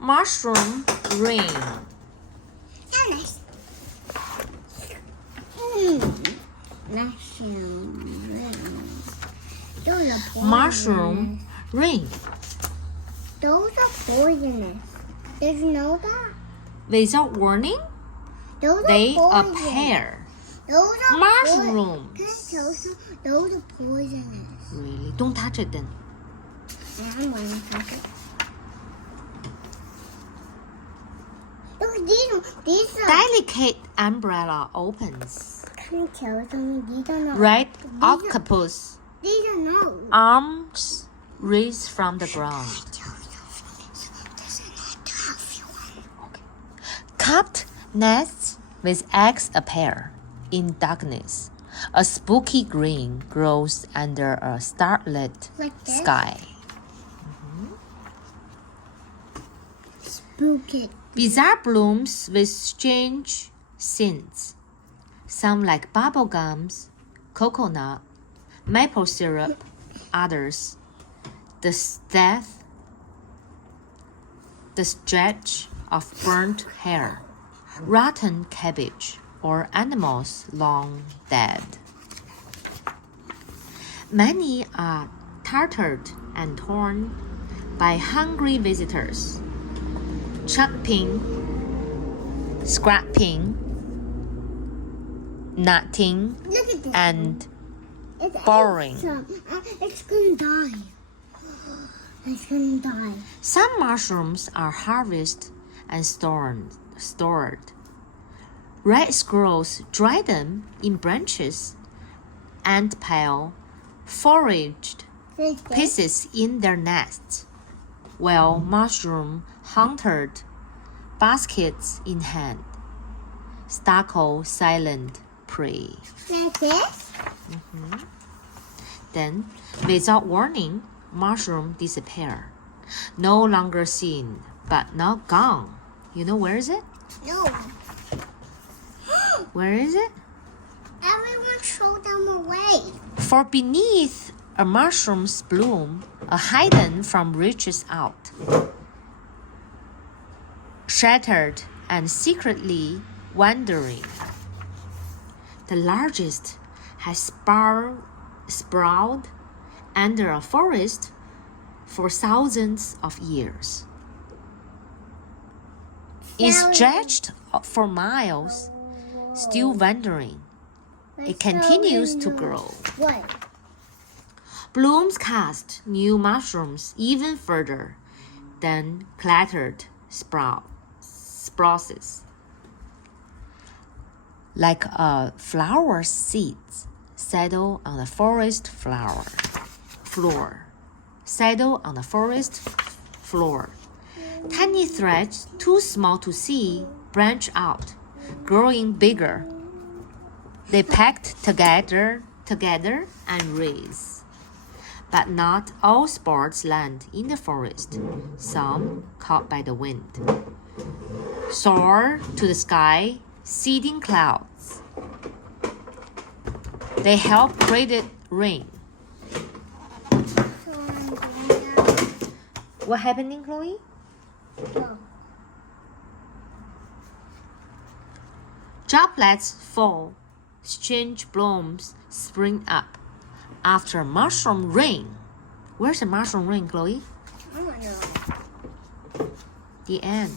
Mushroom rain. Nice. Mushroom rain. Those are poisonous. Did you know that? Without warning, Those they are poisonous. appear. Those are Mushrooms. Those are poisonous. Really? Don't touch it then. I'm going to touch it. Look, these are... Delicate umbrella opens. Can you tell something? These are not... Red octopus. These are not... Arms raised from the ground. Okay. Cupped nests with eggs appear in darkness. A spooky green grows under a starlit sky. Spooky. Bizarre blooms with strange scents. Some like bubble gums, coconut, maple syrup, others the stretch of burnt hair, rotten cabbage, or animals long dead. Many are tattered and torn by hungry visitors, chopping, scrapping, knotting, Look at this. and It's borrowing. awesome. It's gonna die. It's gonna die. Some mushrooms are harvested and stored. Red squirrels dry them in branches and pile foraged pieces in their nests, while mushroom hunters, baskets in hand, stalk silent prey. Like this? Then, without warning, mushroom disappear. No longer seen, but now gone. You know where is it? No. Where is it? Everyone throw them away. For beneath a mushroom's bloom, a hidden from reaches out, shattered and secretly wandering. The largest has sprawled under a forest for thousands of years. It stretched for miles, still wandering. It continues to grow. What? Blooms cast new mushrooms even further than clattered sprouts. Like a flower's seeds settle on the forest floor. Settle on the forest floor. Tiny threads, too small to see, branch out, growing bigger. They packed together and raise. But not all spores land in the forest. Some, caught by the wind, soar to the sky, seeding clouds. They help create rain. What happening, Chloe? Droplets fall. Strange blooms spring up after mushroom rain. Where's the mushroom rain, Chloe? I don't know. The end.